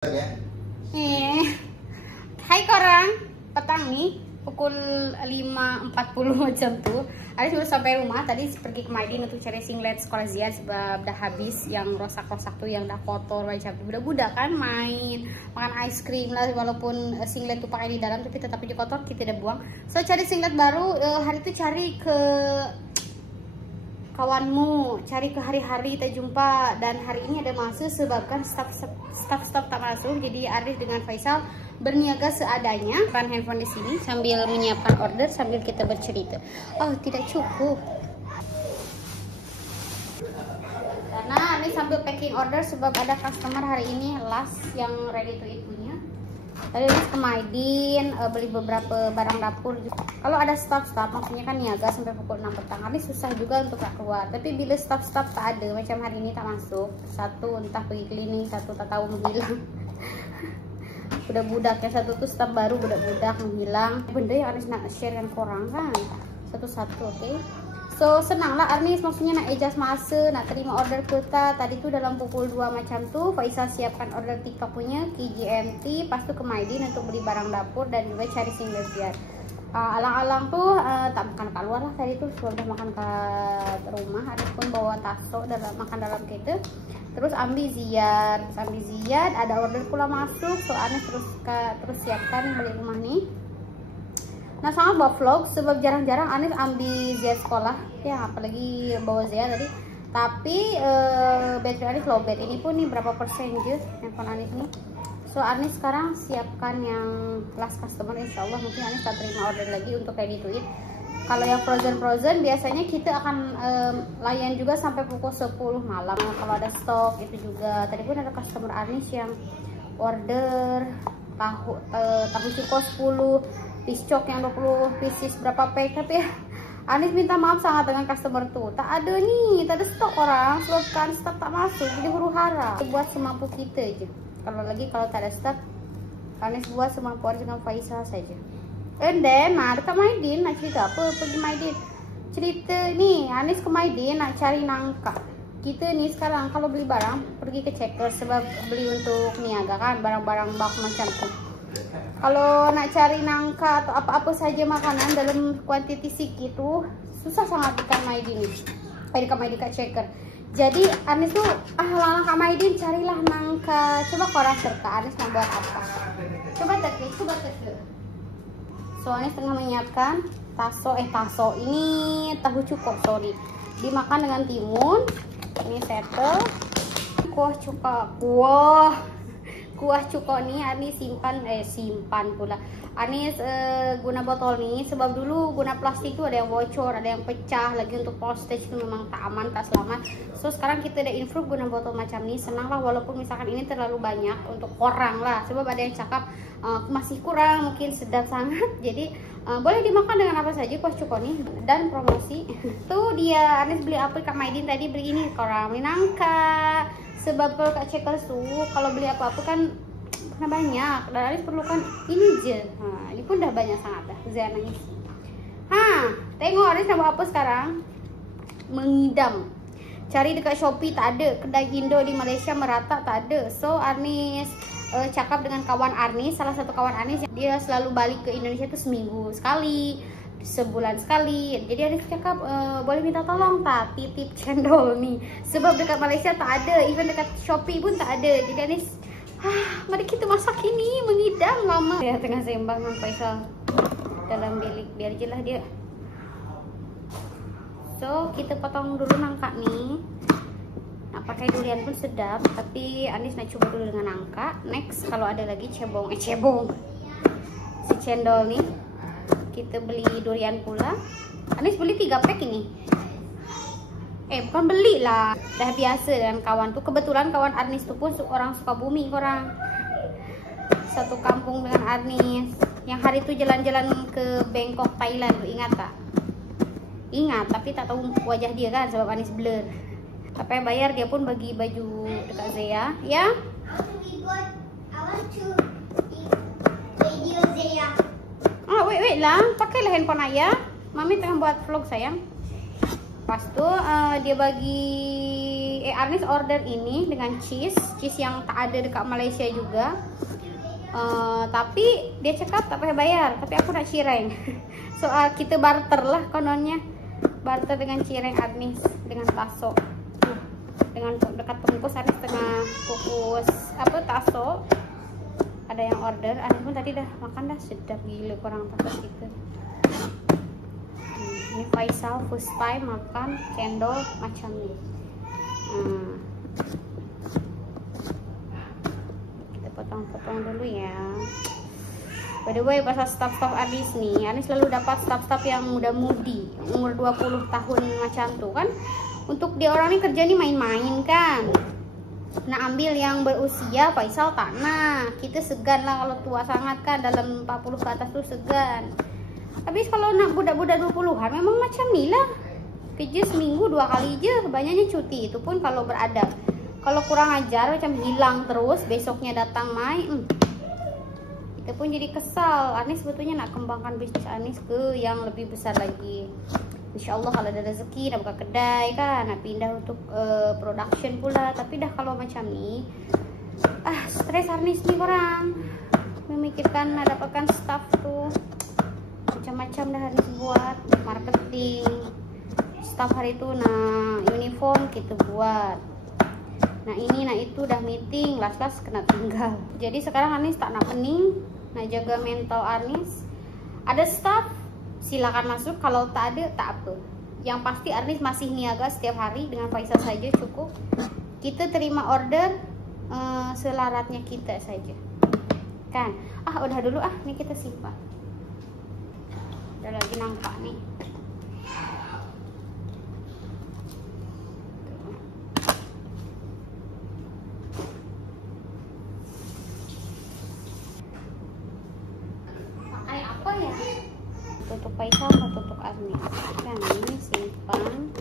Hai korang, petang nih pukul 5.40 macam tuh. Aris baru sampai rumah, tadi pergi ke Maidin untuk cari singlet sekolah Ziad sebab udah habis yang rosak-rosak tuh, yang udah kotor macam tuh. Budak-budak kan main, makan ice cream lah, walaupun singlet tuh pakai di dalam tapi tetap aja kotor, kita udah buang. So cari singlet baru, hari itu cari ke kawanmu, cari ke hari-hari tak jumpa, dan hari ini ada masuk sebabkan staff tak masuk. Jadi Aris dengan Faisal berniaga seadanya, kan handphone di sini sambil menyiapkan order sambil kita bercerita. Oh tidak cukup, karena Aris sambil packing order sebab ada customer hari ini last yang ready to eat punya. Tadi Aris ke Maidin beli beberapa barang dapur. Kalau ada staff maksudnya kan niaga sampai pukul 6 petang. Aris susah juga untuk gak keluar. Tapi bila staff tak ada, macam hari ini tak masuk, satu entah pergi cleaning, satu tak tahu menghilang. Budak-budak yang satu tuh staff baru, budak-budak menghilang. Benda yang Aris nak share dengan korang kan satu-satu, oke? So senang lah Aris, maksudnya nak adjust masa, nak terima order kita. Tadi tuh dalam pukul 2 macam tuh Faisal siapkan order TikTok punya KGMT, pas tuh ke Maidin untuk beli barang dapur dan juga cari singlet Ziad. Alang-alang tuh tak makan keluar lah tadi tuh, sudah makan ke rumah. Aris pun bawa taso dalam makan dalam kita. Terus ambil Ziad, ada order pula masuk. So Aris terus siapkan beli rumah nih. Nah sangat bawa vlog sebab jarang-jarang Anis ambil Ziad sekolah ya, apalagi bawa Ziad tadi. Tapi baterai Anis low bat. Ini pun nih berapa persen aja handphone Anis nih. So Anis sekarang siapkan yang last customer, insyaallah mungkin Anis tak terima order lagi untuk ready to eat. Kalau yang frozen biasanya kita akan layan juga sampai pukul 10 malam kalau ada stok itu juga. Tadi pun ada customer Anis yang order tahu cuko 10, piscok yang 20 pieces berapa pack, tapi ya Anis minta maaf sangat dengan customer tuh. Tak ada nih, tak ada stok orang, sebab kan stok tak masuk, jadi huru-hara. Buat semampu kita aja. Kalau tak ada stok, Anis buat semampu Anis dengan Faisal saja. Then, dekat Maidin nak cerita apa? Pergi Maidin. Cerita nih, Anis ke Maidin nak cari nangka. Kita nih sekarang kalau beli barang pergi ke Checker sebab beli untuk niaga kan, barang-barang bak macam tuh. Kalau nak cari nangka atau apa-apa saja makanan dalam kuantiti sedikit tuh susah sangat dekat Maidin nih. Dekat Maidin kat Checker. Jadi Anis tuh lang kat Maidin carilah nangka. Coba korang serta Anis nak buat apa? Coba teka. So Anis tengah menyiapkan taso ini tahu cuko, dimakan dengan timun. Ini settle kuah cuko nih Anis simpan pula. Anis guna botol nih sebab dulu guna plastik tuh ada yang bocor, ada yang pecah, lagi untuk postage itu memang tak aman, tak selamat. So sekarang kita ada improve guna botol macam nih. Senang lah walaupun misalkan ini terlalu banyak untuk orang lah, sebab ada yang cakap masih kurang, mungkin sedap sangat. Jadi boleh dimakan dengan apa saja kuah cuko nih. Dan promosi tuh dia Anis beli apa Kak Maidin tadi, beli ini korang, beli nangka. Sebab kalau Kak Checkers tuh kalau beli apa-apa kan karena banyak, dan Anis perlukan ini aja. Ini pun udah banyak sangat dah. Ziad nangis. Tengok Anis sama apa sekarang? Mengidam. Cari dekat Shopee tak ada, kedai Indo di Malaysia merata tak ada. So Anis cakap dengan kawan Anis, salah satu kawan Anis, dia selalu balik ke Indonesia tuh seminggu sekali, sebulan sekali. Jadi Anis cakap boleh minta tolong tak titip cendol nih, sebab dekat Malaysia tak ada, even dekat Shopee pun tak ada. Jadi Anis mari kita masak ini, mengidam lama. Dia tengah sembang dengan Faisal dalam bilik, biar je lah dia. So kita potong dulu nangka nih. Nak pakai durian pun sedap, tapi Anis nak coba dulu dengan nangka. Next kalau ada lagi cebong si cendol nih. Kita beli durian pula. Anis beli 3 pack ini. Bukan beli lah, dah biasa dengan kawan tuh. Kebetulan kawan Anis tuh pun orang Sukabumi, orang satu kampung dengan Anis. Yang hari itu jalan-jalan ke Bangkok, Thailand tuh, ingat tak? Ingat, tapi tak tahu wajah dia kan sebab Anis blur. Apa yang bayar dia pun bagi baju dekat Zea, ya? Wait lah, pakailah handphone ayah. Mami tengah buat vlog sayang. Pas tuh dia bagi Arnis order ini dengan cheese yang tak ada dekat Malaysia juga. Tapi dia cakap tak payah bayar, tapi aku nak cireng. Soal kita barter lah kononnya, barter dengan cireng Arnis dengan taso. Dengan dekat pembungkus Arnis tengah kukus apa taso. Ada yang order, Arnis pun tadi dah makan dah, sedap gila kurang taso kita. Ini Faisal first time makan cendol macam ni. Kita potong-potong dulu ya. By the way, pasal staff-staff Arnis nih, Arnis selalu dapat staff-staff yang muda-mudi, umur 20 tahun macam tuh kan. Untuk dia orang ini kerja nih main-main kan. Nah, ambil yang berusia, Faisal tak nak. Kita segan lah kalau tua sangat kan, dalam 40 ke atas tuh segan. Habis kalau nak budak-budak 20-an memang macam ni lah. Kerja seminggu 2 kali je, banyaknya cuti. Itu pun kalau beradab. Kalau kurang ajar macam hilang terus, besoknya datang main. Kita pun jadi kesal. Arnis sebetulnya nak kembangkan bisnis Arnis ke yang lebih besar lagi. Insya Allah kalau ada rezeki nak buka kedai kan, nak pindah untuk production pula. Tapi dah kalau macam ni, stres Arnis nih orang. Memikirkan nak dapatkan staff tuh macam-macam dah Arnis buat, marketing, staff hari itu nah uniform kita buat. Nah ini, nah itu dah meeting, las-las kena tinggal. Jadi sekarang Arnis tak nak pening, nak jaga mental Arnis. Ada staff, silakan masuk, kalau tak ada, tak apa. Yang pasti Arnis masih niaga setiap hari dengan Faisal saja cukup. Kita terima order selaratnya kita saja. Kan? Udah dulu nih kita simpan. Udah lagi nampak nih. Pakai apa ya? Tutup Faisal atau tutup Arnis? Kan ini simpan.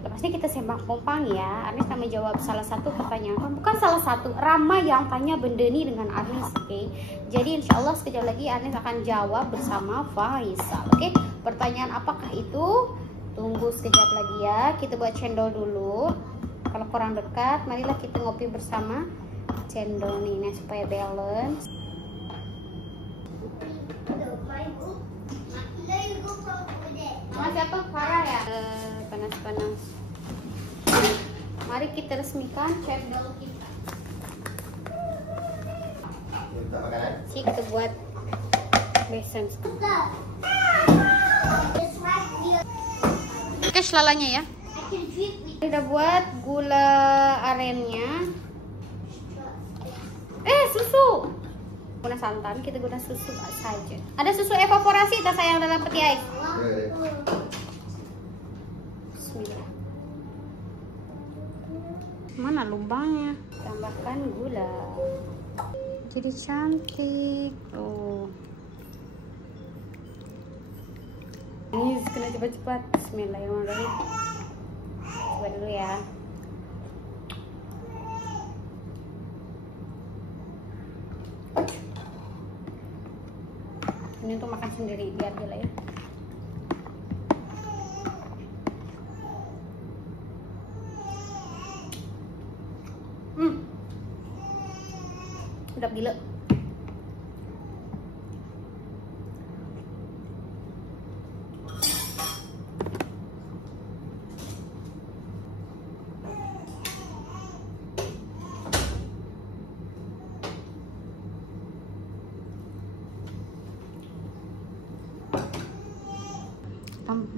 Lepasnya kita sembang pompang ya. Arnis akan menjawab salah satu pertanyaan. Bukan salah satu, ramai yang tanya benda ni dengan Arnis, oke? Jadi insya Allah sekejap lagi Arnis akan jawab bersama Faisal, oke? Pertanyaan apakah itu? Tunggu sekejap lagi ya. Kita buat cendol dulu. Kalau kurang dekat, marilah kita ngopi bersama cendol nih supaya balance. Nama siapa? Farah ya? Panas-panas. Mari kita resmikan cendol kita. Sih kita buat besen. Cash lalanya ya. Kita udah buat gula arennya. Susu. Guna santan, kita guna susu saja. Ada susu evaporasi tak sayang dalam peti ais? Bismillah. Mana lubangnya? Tambahkan gula. Jadi cantik. Ini kena cepat-cepat. Bismillahirrahmanirrahim. Coba dulu ya. Ini untuk makan sendiri, biar dulu ya. Udah gila.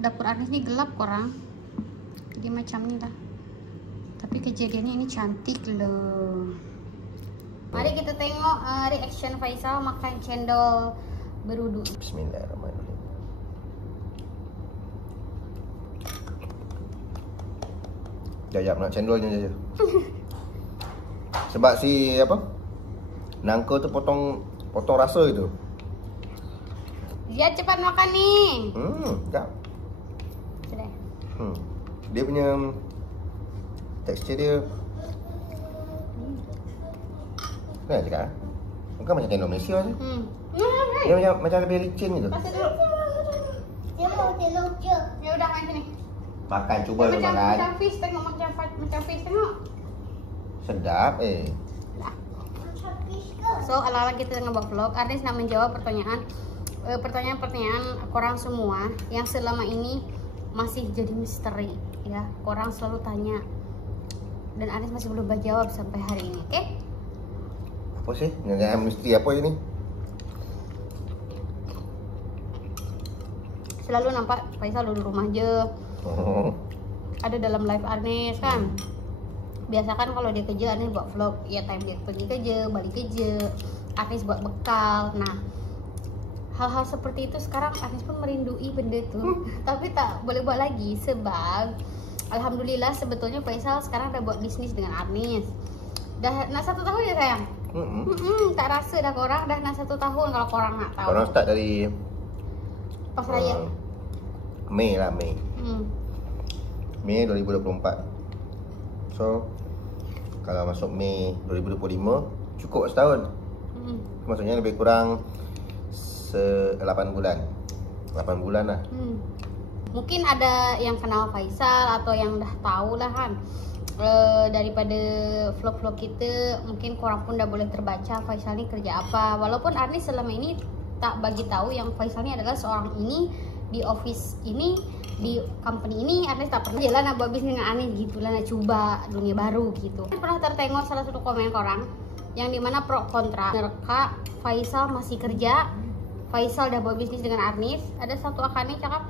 Dapur Arnis ini gelap korang, jadi macam ini lah. Tapi kejadiannya ini cantik loh. Mari kita tengok reaction Faisal makan cendol berudu. Bismillahirrahmanirrahim. Jajak nak cendolnya saja. Sebab si apa? Nangka tu potong rasa itu. Dia cepat makan nih. Tak. Sudah. Dia punya tekstur dia. Kan cakap? Bukan macam cendol Malaysia je. Dia macam lebih licin gitu. Pasal dulu. Dia mau telur je. Ya udah main sini. Makan, coba lu makan. Macam fish, tengok macam fish, tengok. Sedap Nah. So, ala-ala kita tengah buat vlog, Arnis nak menjawab pertanyaan-pertanyaan korang semua yang selama ini masih jadi misteri ya. Korang selalu tanya dan Arnis masih belum berjawab sampai hari ini, oke? Apa sih? Nggak mesti apa ini? Selalu nampak Faisal duduk rumah aja. Ada dalam live Arnis kan. Biasa kan kalau dia kerja Arnis buat vlog, ya time dia pergi kerja, balik kerja, Arnis buat bekal. Nah, hal-hal seperti itu sekarang Arnis pun merindui benda tuh. Tapi tak boleh buat lagi sebab alhamdulillah sebetulnya Faisal sekarang udah buat bisnis dengan Arnis. Dah nak 1 tahun ya sayang? Tak rasa dah korang dah nak 1 tahun kalau korang nak tahu. Korang start dari pas raya. Mei lah, Mei 2024. So kalau masuk Mei 2025 cukup setahun. Maksudnya lebih kurang 8 bulan. 8 bulan lah. Mungkin ada yang kenal Faisal atau yang dah tahu lah kan. Daripada vlog-vlog kita, mungkin korang pun dah boleh terbaca Faisal ni kerja apa. Walaupun Arnis selama ini tak bagi tahu yang Faisal ni adalah seorang ini di office ini, di company ini. Arnis tak pernah jalan nak buat bisnis dengan Arnis gitulah, nak cuba dunia baru gitu. Pernah tertengok salah satu komen korang yang dimana pro kontra, nerka Faisal masih kerja, Faisal dah buat bisnis dengan Arnis. Ada satu akak ni cakap,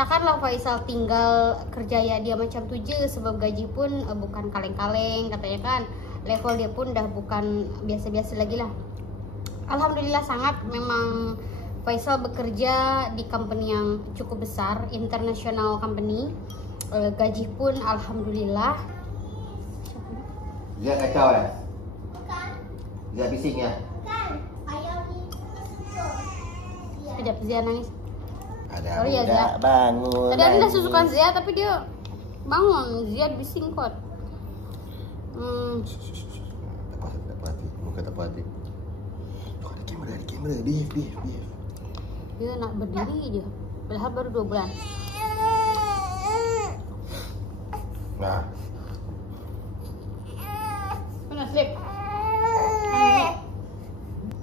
takkanlah Faisal tinggal kerja ya dia macam tu je, sebab gaji pun bukan kaleng-kaleng katanya kan. Level dia pun dah bukan biasa-biasa lagi lah. Alhamdulillah sangat, memang Faisal bekerja di company yang cukup besar, international company. Gaji pun alhamdulillah. Zia kacau Bukan. Zia bising ya? Bukan. Ayam ni. Sekejap Zia nangis. Ada Sorry ya, Zia. Bangun. Tadi Arnis dah susukan Zia tapi dia bangun. Zia bising kot. Tak puas hati. Muka tak puas hati. Oh, ada kamera. Behave. Dia nak berdiri je. Padahal baru 2 bulan. Nah, Kena slip.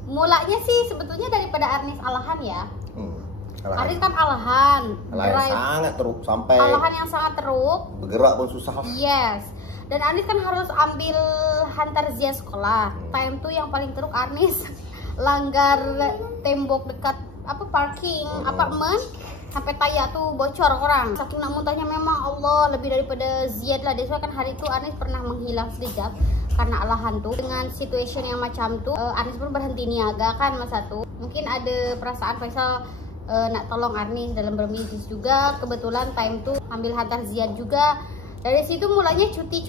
Mulanya sih sebetulnya daripada Arnis alahan ya. Arnis kan alahan yang sangat teruk sampai alahan yang sangat teruk. bergerak pun susah. Yes. Dan Arnis kan harus ambil hantar Zia sekolah. Time tuh yang paling teruk Arnis langgar tembok dekat parking apartemen sampai tayak tuh bocor orang. Saking nak muntahnya memang Allah lebih daripada Zia lah. Dia kan hari itu Arnis pernah menghilang sekejap karena alahan tuh. Dengan situation yang macam tuh Arnis pun berhenti niaga kan masa tuh. Mungkin ada perasaan Faisal nak tolong Arnis dalam berbisnis juga. Kebetulan time tuh ambil hantar Zia juga. Dari situ mulanya cuti.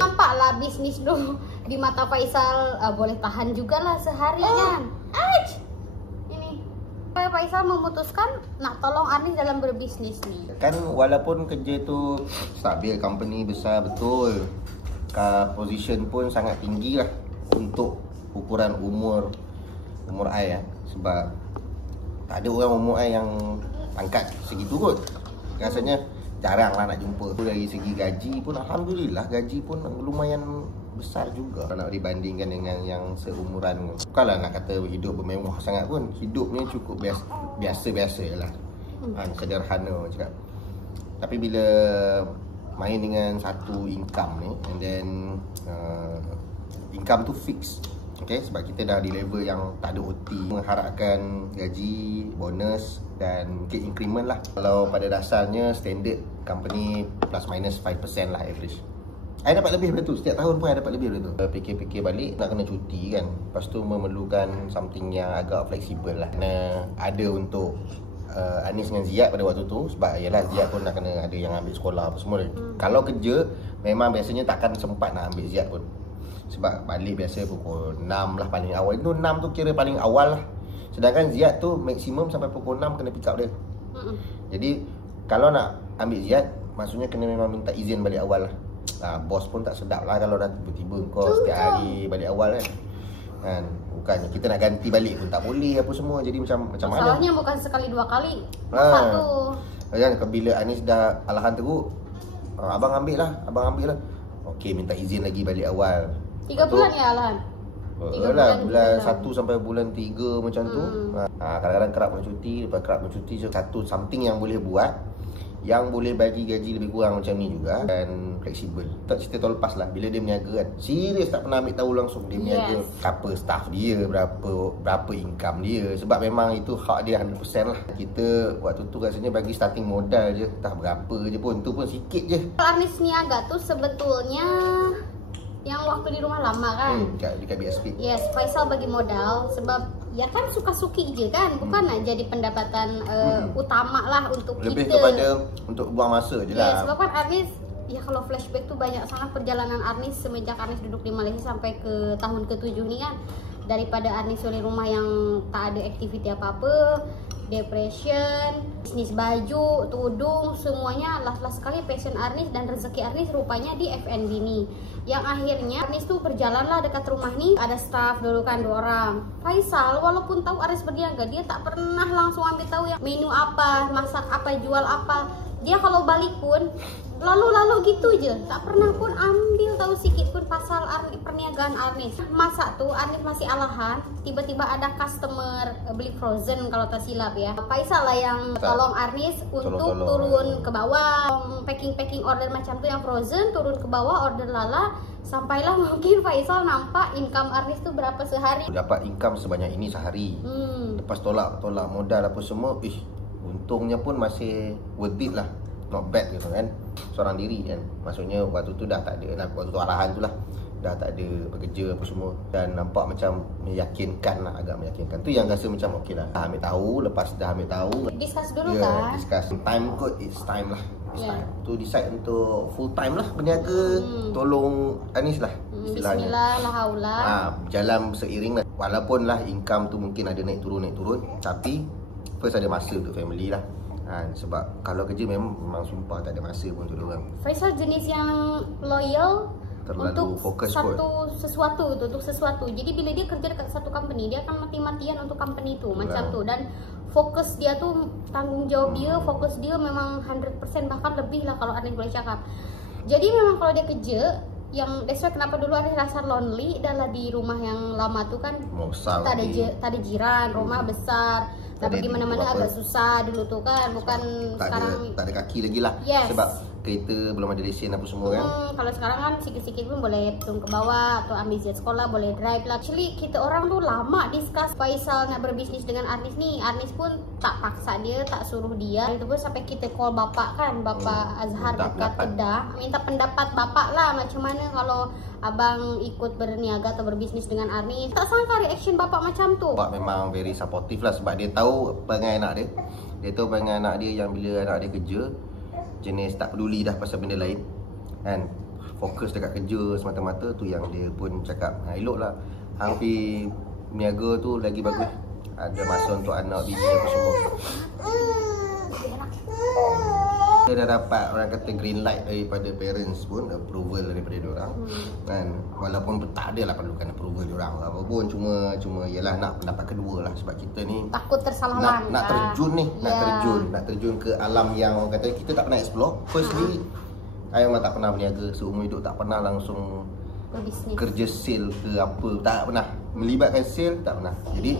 Nampaklah bisnis tuh di mata Faisal boleh tahan juga lah sehari kan. Ini Faisal memutuskan nak tolong Arnis dalam berbisnis nih. Kan walaupun kerja tu stabil, company besar betul, position pun sangat tinggi lah untuk ukuran umur I ya. Sebab tak ada orang umur I yang pangkat segitu kot. Rasanya jarang lah nak jumpa. Dari segi gaji pun alhamdulillah, gaji pun lumayan besar juga kalau nak dibandingkan dengan yang seumuran. Bukanlah nak kata hidup bermewah sangat pun, hidupnya cukup biasa-biasa lah. Sederhana cakap. Tapi bila main dengan satu income ni, and then income tu fix, okay, sebab kita dah di level yang tak ada OT, mengharapkan gaji, bonus dan mungkin increment lah. Kalau pada dasarnya standard company plus minus 5% lah average. I dapat lebih daripada tu, setiap tahun pun I dapat lebih daripada tu. Fikir-fikir balik, nak kena cuti kan. Lepas tu memerlukan something yang agak fleksibel lah. Kena ada untuk Anis dengan Ziyad pada waktu tu. Sebab yalah Ziyad pun nak kena ada yang ambil sekolah apa semua. Kalau kerja, memang biasanya takkan sempat nak ambil Ziyad pun. Sebab balik biasa pukul 6 lah paling awal. Itu 6 tu kira paling awal lah. Sedangkan Ziyad tu maksimum sampai pukul 6 kena pick up dia. Jadi kalau nak ambil Ziyad, maksudnya kena memang minta izin balik awal lah. Bos pun tak sedap lah kalau dah tiba-tiba kau setiap hari balik awal kan. Bukannya kita nak ganti balik pun tak boleh apa semua. Jadi macam mana. Masalahnya bukan sekali 2 kali. Satu. Kan bila Anis dah alahan teruk, abang ambil lah. Okey, minta izin lagi balik awal. 3 bulan ya alahan? 3 bulan 1 sampai bulan 3 macam tu. Kadang-kadang kerap bercuti, lepas kerap bercuti satu something yang boleh buat, yang boleh bagi gaji lebih kurang macam ni juga, dan fleksibel. Tak cerita tahun lepas lah, bila dia meniaga kan, serius tak pernah ambil tahu langsung dia meniaga, apa staff dia, berapa income dia. Sebab memang itu hak dia 100% lah. Kita waktu tu rasanya bagi starting modal je, tak berapa je pun, tu pun sikit je. Arnis niaga tu sebetulnya yang waktu di rumah lama kan, dekat BSP. Yes, Faisal bagi modal sebab ya kan suka-suki je kan, bukan nak jadi pendapatan utama lah untuk lebih kita. Kepada untuk buang masa je lah. Sebab kan Arnis, ya kalau flashback tu banyak sangat perjalanan Arnis semenjak Arnis duduk di Malaysia sampai ke tahun ke-7 ni kan. Daripada Arnis oleh rumah yang tak ada aktiviti apa-apa, depression, bisnis baju, tudung, semuanya last sekali passion Arnis dan rezeki Arnis rupanya di F&B ni. Yang akhirnya Arnis tuh berjalan lah dekat rumah nih, ada staff dulu kan 2 orang. Faisal walaupun tahu Arnis berniaga, dia tak pernah langsung ambil tahu yang menu apa, masak apa, jual apa. Dia kalau balik pun lalu gitu aja, tak pernah pun ambil tahu sedikit pun pasal perniagaan Arnis. Masa tuh Arnis masih alahan, tiba-tiba ada customer beli frozen kalau tak silap ya. Faisal lah yang tolong Arnis untuk turun ke bawah, packing order macam tuh yang frozen, turun ke bawah order lala. Sampailah mungkin Faisal nampak income Arnis tuh berapa sehari. Dapat income sebanyak ini sehari. Lepas tolak modal apa semua, untungnya pun masih worth it lah. Not bad gitu kan, seorang diri kan. Maksudnya waktu tu dah tak ada, waktu tu arahan tu lah, dah tak ada bekerja apa semua, dan nampak macam meyakinkan lah, agak meyakinkan. Tu yang rasa macam okey lah, dah ambil tahu. Lepas dah ambil tahu, discuss dulu kan, discuss time kot, it's time lah. Time tu decide untuk full time lah berniaga, tolong Anis lah istilahnya. Bismillah la haula. Jalan seiring lah. Walaupun lah income tu mungkin ada naik turun, tapi first ada masa untuk family lah. Sebab kalau kerja memang sumpah tak ada masa pun untuk diorang. Faisal jenis yang loyal, terlalu untuk fokus sesuatu. Jadi bila dia kerja dekat satu company, dia akan mati-matian untuk company tu macam tu, dan fokus dia tu, tanggung jawab dia, fokus dia memang 100%, bahkan lebih lah kalau Arnis boleh cakap. Jadi memang kalau dia kerja, yang that's why kenapa dulu Arnis rasa lonely adalah di rumah yang lama tu kan, tak ada jiran, rumah besar. Tapi di mana-mana agak susah dulu tuh kan, bukan sekarang tak ada kaki lagi lah. Sebab kereta belum ada lesen apa semua kan. Kalau sekarang kan sikit-sikit pun boleh turun ke bawah atau ambil jet sekolah, boleh drive lah. Actually kita orang tuh lama discuss Faisal nak berbisnis dengan Arnis nih. Arnis pun tak paksa dia, tak suruh dia. Itu pun sampai kita call bapak kan, Bapak Azhar dekat Kedah, minta pendapat bapak lah macam mana kalau abang ikut berniaga atau berbisnis dengan Arnis. Tak sangka reaction bapak macam tu. Bapak memang very supportive lah, sebab dia tahu perangai anak dia. Dia tahu perangai anak dia yang bila anak dia kerja, jenis tak peduli dah pasal benda lain kan, fokus dekat kerja semata-mata. Tu yang dia pun cakap, elok lah hang pergi niaga tu lagi bagus, ada masa untuk anak bini apa semua. Dia dah dapat orang kata green light daripada parents pun, approval daripada diorang kan. Walaupun tak ada lah perlukan approval diorang lah pun, cuma ialah nak pendapat kedua lah. Sebab kita ni takut tersalah langkah, nak terjun ni, nak terjun ke alam yang orang kata kita tak pernah explore. Firstly, saya memang tak pernah berniaga seumur hidup, tak pernah langsung berbisnis, kerja sale ke apa, tak pernah melibatkan sale, tak pernah. Jadi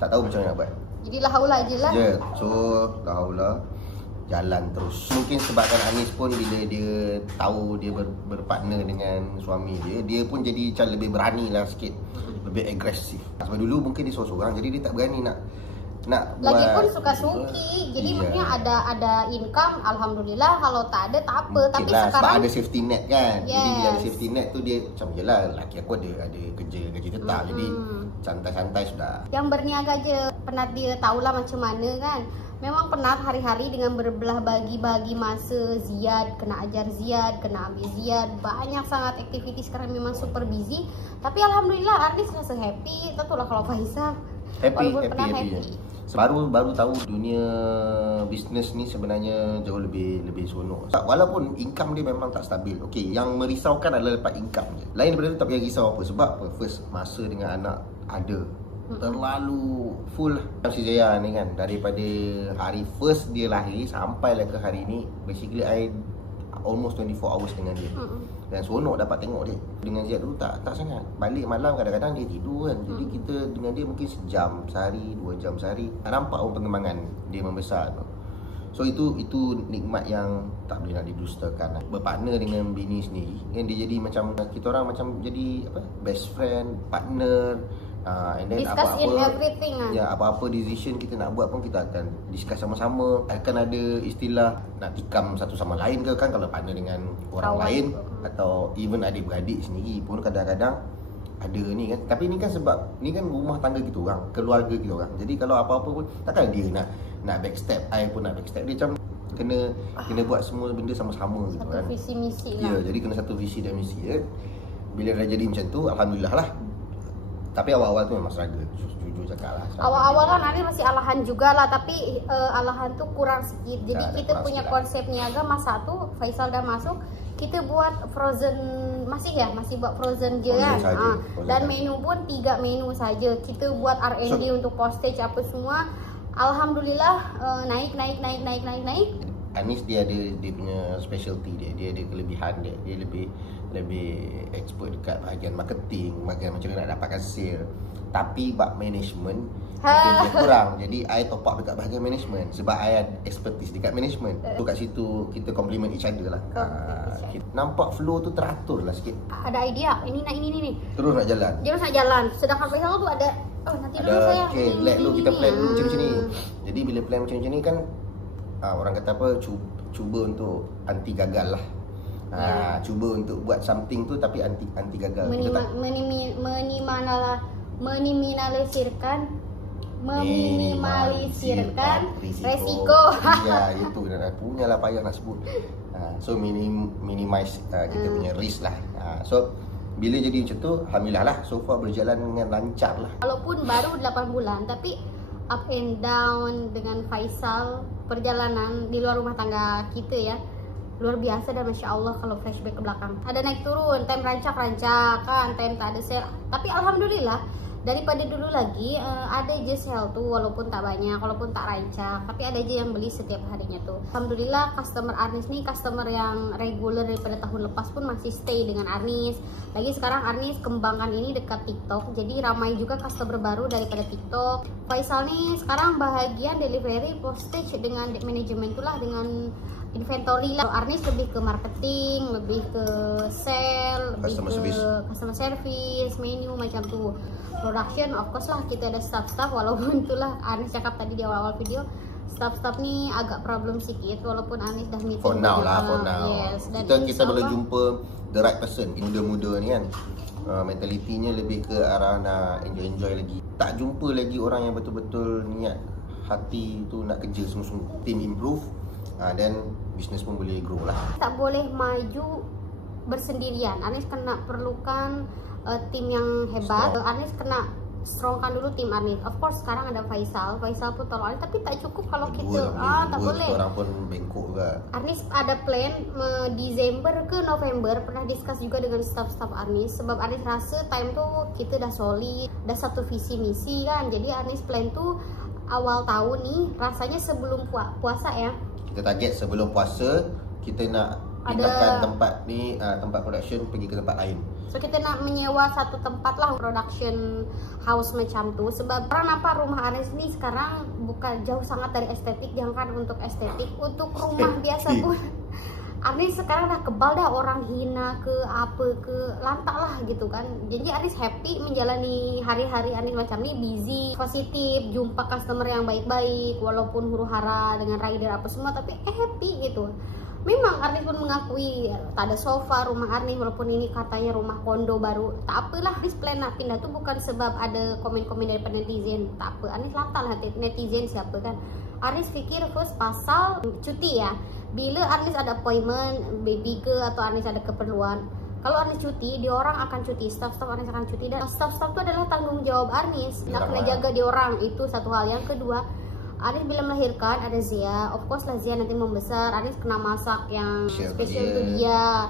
tak tahu macam mana nak buat. Jadi la haula je lah. So la haula, jalan terus. Mungkin sebabkan Anis pun bila dia tahu dia berpartner dengan suami dia pun jadi macam lebih berani lah sikit, lebih agresif. Sebab dulu mungkin dia seorang-seorang, jadi dia tak berani nak buat. Lagipun suka-suki, jadi maksudnya ada income, alhamdulillah. Kalau tak ada tak apa. Mungkin tapi lah, sekarang sebab ada safety net kan. Jadi bila ada safety net tu dia macam yelah, laki aku ada kerja gaji tetap, jadi santai-santai sudah. Yang berniaga je penat, dia tahulah macam mana kan. Memang penat hari-hari dengan berbelah bagi masa. Ziyad kena ajar Ziyad, kena ambil Ziyad, banyak sangat aktiviti sekarang, memang super busy. Tapi alhamdulillah Arnis rasa happy. Tentulah kalau Faisal happy. Baru tahu dunia bisnes ni sebenarnya jauh lebih seronok. Walaupun income dia memang tak stabil. Okey, yang merisaukan adalah dapat income je. Lain daripada tu tak payah risau apa. Sebab apa? First, masa dengan anak ada. terlalu full si Zaya ni kan. Daripada hari first dia lahir sampai lah ke hari ni, basically I almost 24 hours dengan dia. Dan seronok dapat tengok dia. Dengan Ziyad dulu tak sangat. Balik malam kadang-kadang dia tidur kan. Jadi kita dengan dia mungkin sejam sehari, 2 jam sehari. Nampak pun perkembangan dia membesar tu. So itu nikmat yang tak boleh nak diblusterkan lah. Berpartner dengan bini sendiri kan, dia jadi macam kita orang macam jadi apa, best friend, partner, and then discuss in everything lah. Ya, apa-apa decision kita nak buat pun kita akan discuss sama-sama. Akan ada istilah nak tikam satu sama lain ke kan, kalau partner dengan orang lain atau even adik-beradik sendiri pun kadang-kadang ada ni kan. Tapi ni kan sebab ni kan rumah tangga kita orang, keluarga kita orang. Jadi kalau apa-apa pun takkan dia nak backstep, I pun nak backstep dia. Macam kena buat semua benda sama-sama gitu kan. Satu visi misi lah. Ya, jadi kena satu visi dan misi kan. Bila dah jadi macam tu, alhamdulillah lah. Tapi awal-awal tu memang struggle, jujur cakap lah. Awal-awal kan Arnis masih alahan juga lah, tapi alahan tu kurang sikit. Jadi Ya, kita punya konsep niaga masa tu, Faisal dah masuk, kita buat frozen, masih buat frozen je kan. Dan menu pun 3 menu saja. Kita buat R&D untuk postage apa semua. Alhamdulillah naik. Anis dia ada dia punya specialty dia ada kelebihan dia lebih expert dekat bahagian marketing, bahagian macam mana nak dapatkan sale. Tapi bab management dia kurang. Jadi I top up dekat bahagian management sebab I ada expertise dekat management. So kat situ kita complement each other lah. Nampak flow tu teratur lah sikit. Ada idea, ini nak ini. Terus nak jalan. Sedangkan Faisal tu ada nanti dulu saya. Okay, let dulu kita plan dulu macam ni. Jadi bila plan macam ni kan orang kata apa, cuba untuk anti gagal lah. Cuba untuk buat something tu tapi anti gagal. Meminimalisirkan resiko. Ya, itu punyalah payah nak sebut. So minimize kita punya risk lah. So bila jadi macam tu, alhamdulillah lah, so far berjalan dengan lancar lah. Walaupun baru 8 bulan, tapi up and down dengan Faisal, perjalanan di luar rumah tangga kita ya, luar biasa dan Masya Allah kalau flashback ke belakang. Ada naik turun, time rancak kan, time tak ada sale. Tapi alhamdulillah, daripada dulu lagi ada je sale tuh, walaupun tak banyak, walaupun tak rancak, tapi ada aja yang beli setiap harinya tuh. Alhamdulillah customer Arnis nih customer yang regular daripada tahun lepas pun masih stay dengan Arnis. Lagi sekarang Arnis kembangkan ini dekat TikTok, jadi ramai juga customer baru daripada TikTok. Faisal nih sekarang bahagian delivery, postage dengan manajemen itulah, dengan inventory lah. Arnis lebih ke marketing, lebih ke sale, lebih ke customer service, menu macam tuh. Production of course lah kita ada staff walaupun itulah Arnis cakap tadi di awal-awal video, staff ni agak problem sikit walaupun Arnis dah meeting. For now lah, for now. Yes, kita belum jumpa the right person. Muda-muda ni kan, mentalitinya lebih ke arah nak enjoy lagi. Tak jumpa lagi orang yang betul-betul niat hati tu nak kerja sungguh-sungguh. Team improve, dan bisnes pun boleh grow lah. Tak boleh maju bersendirian. Arnis kena perlukan tim yang hebat. Arnis kena strongkan dulu tim Arnis. Of course sekarang ada Faisal pun tolong Arnis, tapi tak cukup kalau kita tak boleh. Orang pun bengkok juga. Arnis ada plan Desember ke November, pernah discuss juga dengan staff Arnis, sebab Arnis rasa time tu kita dah solid, dah satu visi misi kan. Jadi Arnis plan tu awal tahun ni, rasanya sebelum puasa ya. Kita target sebelum puasa kita nak pindahkan tempat ni, tempat production pergi ke tempat lain. So kita nak menyewa satu tempat lah, production house macam tu. Sebab orang nampak rumah Arnis ni sekarang bukan jauh sangat dari estetik. Jangan untuk estetik, untuk rumah biasa pun Arnis sekarang dah kebal dah orang hina ke apa ke, lantak lah gitu kan. Jadi Arnis happy menjalani hari-hari Arnis macam ni, busy, positif, jumpa customer yang baik-baik, walaupun huru hara dengan rider apa semua, tapi happy gitu. Memang Arnis pun mengakui tak ada sofa rumah Arnis, walaupun ini katanya rumah kondo baru. Tak apalah, Arnis plan nak pindah tu bukan sebab ada komen-komen daripada netizen. Tak apa, Arnis lantak lah netizen siapa kan. Arnis fikir first pasal cuti ya. Bila Arnis ada appointment, baby ke atau Arnis ada keperluan, kalau Arnis cuti, dia orang akan cuti, staff Arnis akan cuti, dan staff tu adalah tanggung jawab Arnis. Nak kena jaga dia orang, itu satu hal. Yang kedua, Arnis bila melahirkan ada Zia, of course lah Zia nanti membesar, Arnis kena masak yang spesial tu dia.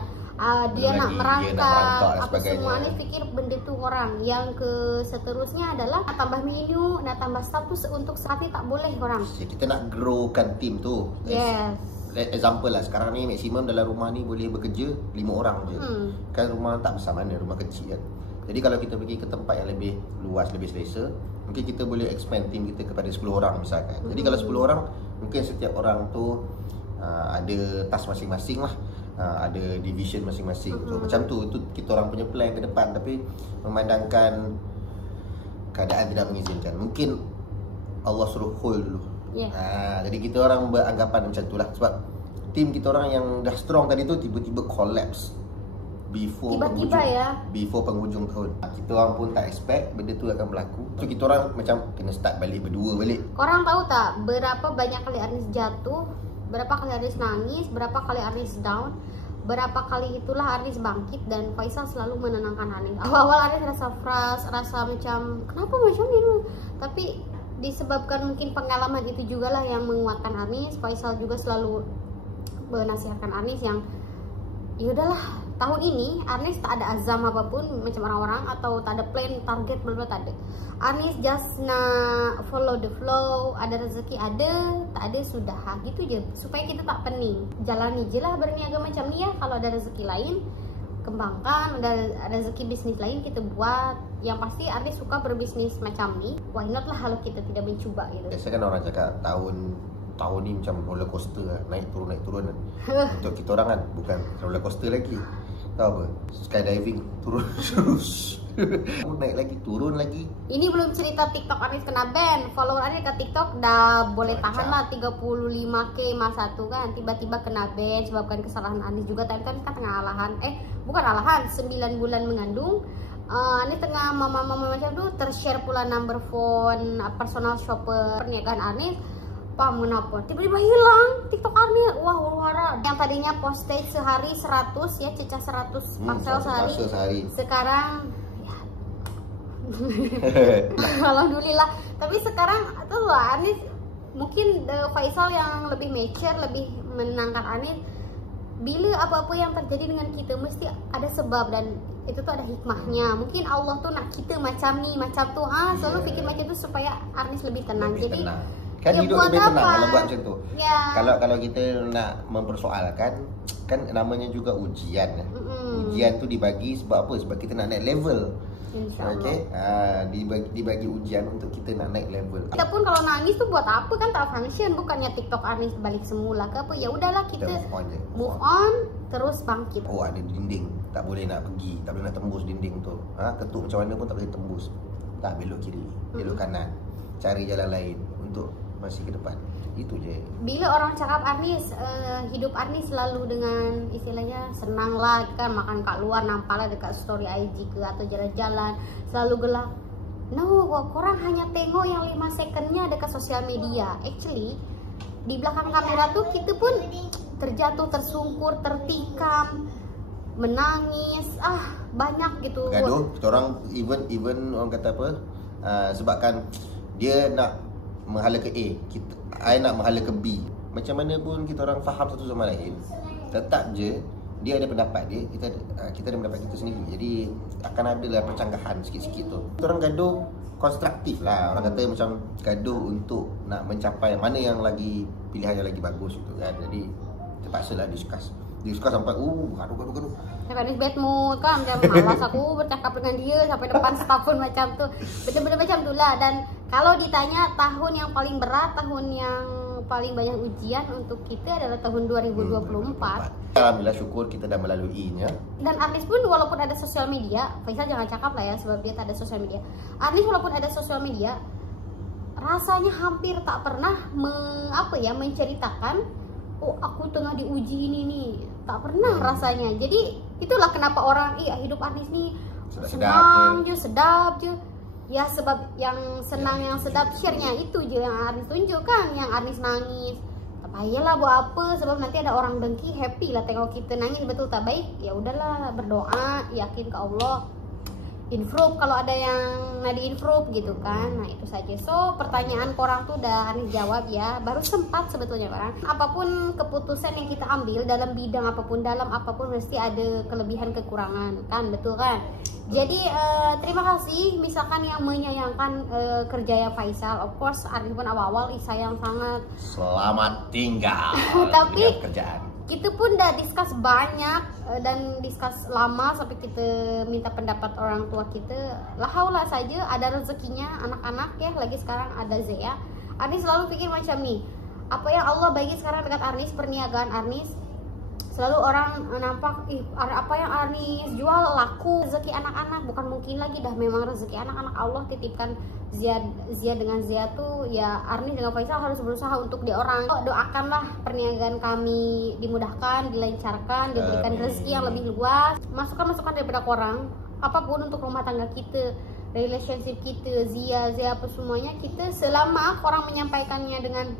dia nak merangkak dan apa sebagainya. semua. Anies fikir benda tu orang. Yang ke seterusnya adalah nak tambah menu, nak tambah status untuk tapi tak boleh orang. Kita nak growkan team tu. Yes. Example lah, sekarang ni maksimum dalam rumah ni boleh bekerja 5 orang je. Kan rumah tak besar mana, rumah kecil kan. Jadi kalau kita pergi ke tempat yang lebih luas, lebih selesa, mungkin kita boleh expand team kita kepada 10 orang misalkan. Jadi kalau 10 orang, mungkin setiap orang tu ada task masing-masing lah, ada division masing-masing. So macam tu, itu kita orang punya plan ke depan. Tapi memandangkan keadaan tidak mengizinkan, mungkin Allah suruh hold dulu. Jadi kita orang beranggapan macam tu lah. Sebab tim kita orang yang dah strong tadi tu tiba-tiba collapse before penghujung tahun. Kita orang pun tak expect benda tu akan berlaku. So kita orang macam kena start balik berdua balik. Korang tahu tak berapa banyak kali Anies jatuh, berapa kali Anies nangis, berapa kali Anies down, berapa kali itulah Anies bangkit, dan Faisal selalu menenangkan Anies. Awal-awal Anies rasa rasa macam kenapa macam ni, tapi disebabkan mungkin pengalaman itu juga lah yang menguatkan Anies. Faisal juga selalu menasihatkan Anies yang ya udahlah, tahun ini Anies tak ada azam apapun macam orang-orang, atau tak ada plan, target, belum tak ada. Anies just nak follow the flow, ada rezeki ada, tak ada sudah, gitu je, supaya kita tak pening. Jalani je lah berniaga macam ni ya. Kalau ada rezeki lain kembangkan, ada rezeki bisnis lain kita buat. Yang pasti Anies suka berbisnis macam ni, why not lah kalau kita tidak mencuba gitu. Biasa kan orang cakap tahun ni macam roller coaster lah, naik turun kan. Untuk kita orang kan bukan roller coaster lagi. Tahu apa? Skydiving, turun terus. Naik lagi, turun lagi. Ini belum cerita TikTok Anies kena ban. Follower Anies ke TikTok dah boleh tahan lah 35k masa tu kan. Tiba-tiba kena ban sebabkan kesalahan Anies juga. Tapi kan tengah alahan, bukan alahan, 9 bulan mengandung. Anies tengah mama macam tu, tershare pula number phone personal shopper perniagaan Anies. Menapa tiba-tiba hilang TikTok Anies. Wah, huru-hara. Yang tadinya postage sehari 100 ya, cecah 100 parsel sehari. Sekarang ya alhamdulillah. Tapi sekarang itu lah Anies mungkin Faisal yang lebih mature, lebih menenangkan Anies. Bila apa-apa yang terjadi dengan kita mesti ada sebab, dan itu tuh ada hikmahnya. Mungkin Allah tuh nak kita macam ni, macam tu. Selalu fikir macam tu supaya Anies lebih tenang. Jadi kan hidup lebih tenang kalau buat macam tu. Kalau kita nak mempersoalkan, kan namanya juga ujian. Ujian tu dibagi sebab apa? Sebab kita nak naik level. Okay? Dibagi ujian untuk kita nak naik level. Kita pun kalau nangis tu buat apa kan, tak function. Bukannya TikTok Anies balik semula ke apa. Ya udahlah, kita move on terus bangkit. Oh, ada dinding, tak boleh nak pergi, tak boleh nak tembus dinding tu. Ketuk macam mana pun tak boleh tembus. Tak, belok kiri, belok kanan, cari jalan lain untuk masih ke depan. Itu je. Bila orang cakap Anies, hidup Anies selalu dengan istilahnya senang lah kan, makan kat luar nampak lah dekat story IG ke atau jalan-jalan selalu gelap. No, korang hanya tengok yang 5 secondnya dekat sosial media. Actually di belakang kamera tuh kita pun terjatuh, tersungkur, tertikam, menangis, banyak gitu. Gaduh, kita orang even orang kata apa? Sebabkan dia nak menghala ke A, I nak menghala ke B. Macam mana pun kita orang faham satu sama lain, tetap je dia ada pendapat dia, kita ada pendapat kita sendiri. Jadi akan ada lah percanggahan sikit-sikit tu. Kita orang gaduh konstruktif lah. Orang kata macam gaduh untuk nak mencapai mana yang lagi, pilihan yang lagi bagus gitu kan. Jadi terpaksalah discuss sampai gaduh. Sampai Anies bad mood kan, macam malas aku bercakap dengan dia sampai depan staff pun macam tu. Bener-bener macam tu lah. Dan kalau ditanya tahun yang paling berat, tahun yang paling banyak ujian untuk kita adalah tahun 2024. Alhamdulillah, syukur kita dah melaluinya. Dan Anies pun walaupun ada sosial media, Faisal jangan cakap lah ya sebab dia tak ada sosial media. Anies walaupun ada sosial media, rasanya hampir tak pernah menceritakan, oh aku tengah diuji ini nih. Tak pernah rasanya. Jadi itulah kenapa orang hidup Anies nih senang je, sedap je. Ya sebab yang senang, yang sedap share-nya itu je yang Anies tunjukkan. Yang Anies nangis, tak payahlah buat apa sebab nanti ada orang dengki. Happy lah tengok kita nangis, betul tak baik. Ya udahlah, berdoa, yakin ke Allah. improve kalau ada yang di improve gitu kan. Nah itu saja. So pertanyaan korang tuh udah Arnis jawab ya. Baru sempat sebetulnya barang. Apapun keputusan yang kita ambil dalam bidang apapun, dalam apapun mesti ada kelebihan kekurangan kan, betul kan? Jadi terima kasih misalkan yang menyayangkan kerja Faisal. Of course Arnis pun awal-awal sayang sangat. Selamat tinggal. Tapi kerjaan. Kita pun udah discuss banyak dan discuss lama sampai kita minta pendapat orang tua kita. Lahaulah saja ada rezekinya anak-anak ya. Lagi sekarang ada Zea. Arnis selalu pikir macam nih, apa yang Allah bagi sekarang dekat Arnis, perniagaan Arnis. Selalu orang nampak, apa yang Arnis jual laku, rezeki anak-anak. Bukan mungkin lagi, dah memang rezeki anak-anak Allah titipkan. Zia dengan Zia tuh ya, Arnis dengan Faisal harus berusaha untuk di orang. Doakanlah perniagaan kami dimudahkan, dilancarkan, diberikan rezeki yang lebih luas. Masukan-masukan daripada korang, apapun untuk rumah tangga kita, relationship kita, Zia apa semuanya, kita selama korang menyampaikannya dengan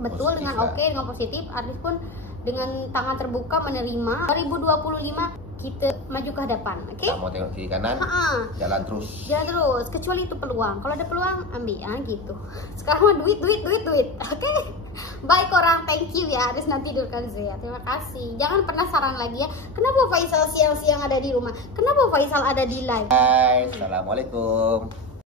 betul, positif dengan oke, dengan positif, Arnis pun dengan tangan terbuka menerima. 2025 kita maju ke hadapan, oke? Tak mau tengok kiri kanan, jalan terus. Jalan terus, kecuali itu peluang. Kalau ada peluang, ambil ya gitu. Sekarang mah duit, oke? Baik orang, thank you ya. Harus nanti tidurkan Zea. Terima kasih. Jangan penasaran lagi ya. Kenapa Faisal siang-siang ada di rumah? Kenapa Faisal ada di live? Hai, assalamualaikum.